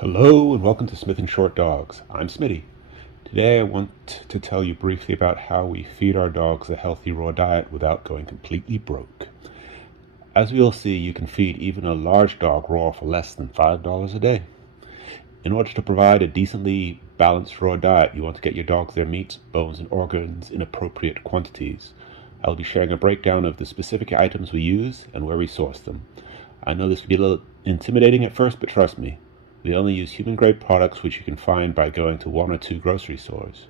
Hello and welcome to Smith and Short Dogs. I'm Smitty. Today I want to tell you briefly about how we feed our dogs a healthy raw diet without going completely broke. As we'll see, you can feed even a large dog raw for less than $5 a day. In order to provide a decently balanced raw diet, you want to get your dogs their meats, bones, and organs in appropriate quantities. I'll be sharing a breakdown of the specific items we use and where we source them. I know this can be a little intimidating at first, but trust me, we only use human-grade products which you can find by going to one or two grocery stores.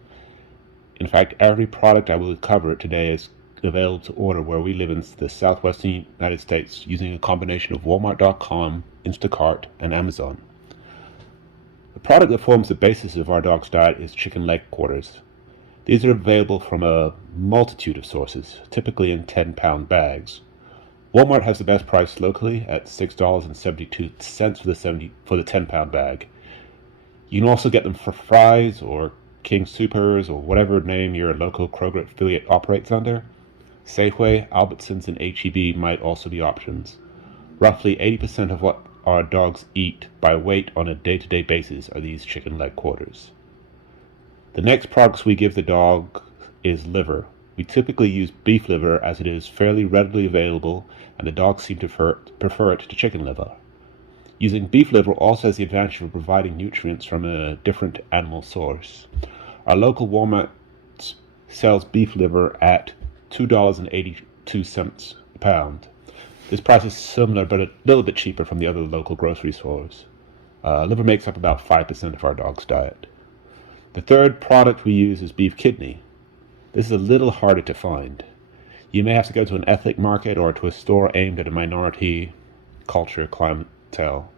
In fact, every product I will cover today is available to order where we live in the southwestern United States using a combination of Walmart.com, Instacart, and Amazon. The product that forms the basis of our dog's diet is chicken leg quarters. These are available from a multitude of sources, typically in 10-pound bags. Walmart has the best price locally at $6.72 for the 10-pound bag. You can also get them for Fry's or King Soopers or whatever name your local Kroger affiliate operates under. Safeway, Albertsons, and H-E-B might also be options. Roughly 80% of what our dogs eat by weight on a day-to-day basis are these chicken leg quarters. The next products we give the dog is liver. We typically use beef liver as it is fairly readily available and the dogs seem to prefer it to chicken liver. Using beef liver also has the advantage of providing nutrients from a different animal source. Our local Walmart sells beef liver at $2.82 a pound. This price is similar but a little bit cheaper from the other local grocery stores. Liver makes up about 5% of our dog's diet. The third product we use is beef kidney. This is a little harder to find. You may have to go to an ethnic market or to a store aimed at a minority culture clientele.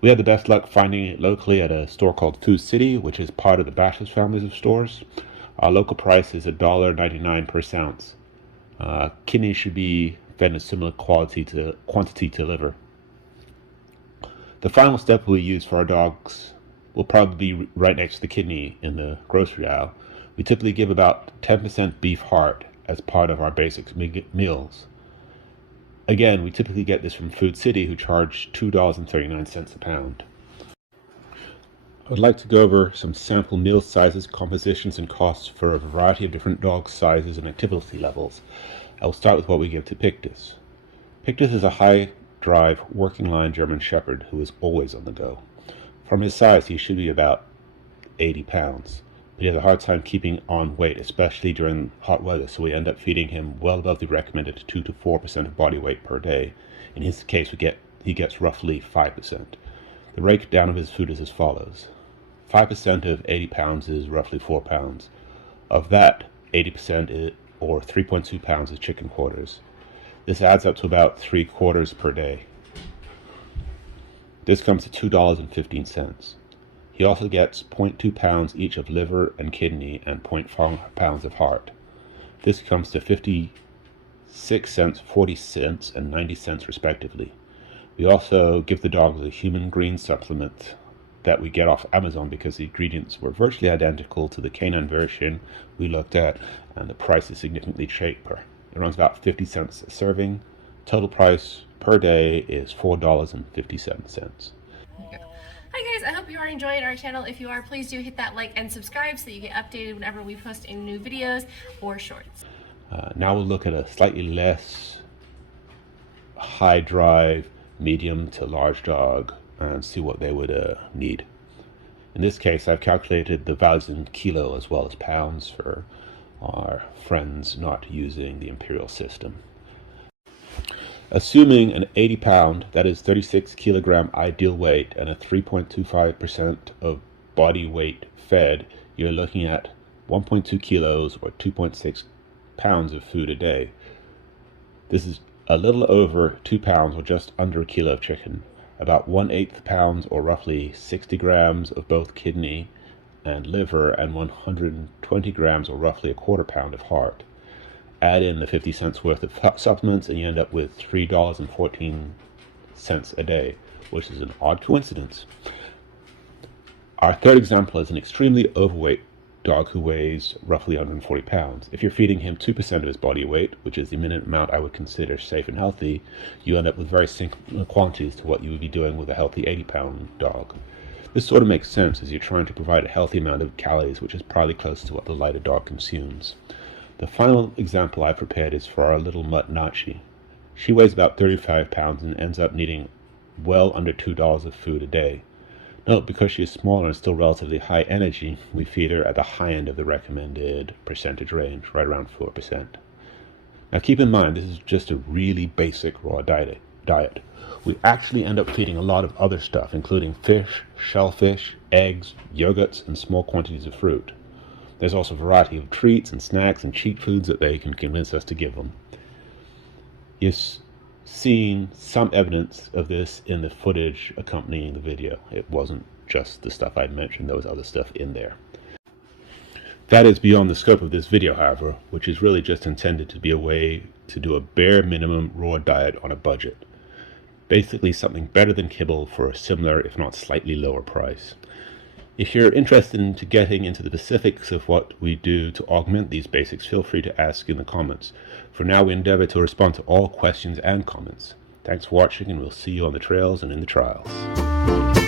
We had the best luck finding it locally at a store called Food City, which is part of the Bashas' families of stores. Our local price is $1.99 per ounce. Kidney should be fed in a similar quantity to liver. The final step we use for our dogs will probably be right next to the kidney in the grocery aisle. We typically give about 10% beef heart as part of our basic meals. Again, we typically get this from Food City, who charge $2.39 a pound. I would like to go over some sample meal sizes, compositions, and costs for a variety of different dog sizes and activity levels. I will start with what we give to Pictus. Pictus is a high-drive, working-line German Shepherd who is always on the go. From his size, he should be about 80 pounds. But he has a hard time keeping on weight, especially during hot weather, so we end up feeding him well above the recommended 2 to 4% of body weight per day. In his case, he gets roughly 5%. The breakdown of his food is as follows. 5% of 80 pounds is roughly 4 pounds. Of that, 80% or 3.2 pounds is chicken quarters. This adds up to about 3 quarters per day. This comes to $2.15. He also gets 0.2 pounds each of liver and kidney and 0.5 pounds of heart. This comes to 56 cents, 40 cents, and 90 cents respectively. We also give the dogs a human green supplement that we get off Amazon because the ingredients were virtually identical to the canine version we looked at, and the price is significantly cheaper. It runs about 50 cents a serving. Total price per day is $4.57. Hi guys, I hope you are enjoying our channel. If you are, please do hit that like and subscribe so you get updated whenever we post any new videos or shorts. Now we'll look at a slightly less high drive, medium to large dog and see what they would need. In this case, I've calculated the values in kilo as well as pounds for our friends not using the imperial system. Assuming an 80 pound, that is 36 kilogram ideal weight and a 3.25% of body weight fed, you're looking at 1.2 kilos or 2.6 pounds of food a day. This is a little over 2 pounds or just under a kilo of chicken, about 1/8 pounds or roughly 60 grams of both kidney and liver, and 120 grams or roughly a quarter pound of heart. Add in the 50 cents worth of supplements and you end up with $3.14 a day, which is an odd coincidence. Our third example is an extremely overweight dog who weighs roughly 140 pounds. If you're feeding him 2% of his body weight, which is the minimum amount I would consider safe and healthy, you end up with very similar quantities to what you would be doing with a healthy 80-pound dog. This sort of makes sense as you're trying to provide a healthy amount of calories, which is probably close to what the lighter dog consumes. The final example I prepared is for our little mutt Nachi. She weighs about 35 pounds and ends up needing well under $2 of food a day. Note, because she is smaller and still relatively high energy, we feed her at the high end of the recommended percentage range, right around 4%. Now keep in mind, this is just a really basic raw diet. We actually end up feeding a lot of other stuff, including fish, shellfish, eggs, yogurts, and small quantities of fruit. There's also a variety of treats and snacks and cheat foods that they can convince us to give them. You've seen some evidence of this in the footage accompanying the video. It wasn't just the stuff I'd mentioned, there was other stuff in there. That is beyond the scope of this video, however, which is really just intended to be a way to do a bare minimum raw diet on a budget. Basically something better than kibble for a similar, if not slightly lower price. If you're interested in getting into the specifics of what we do to augment these basics, feel free to ask in the comments. For now, we endeavor to respond to all questions and comments. Thanks for watching, and we'll see you on the trails and in the trials.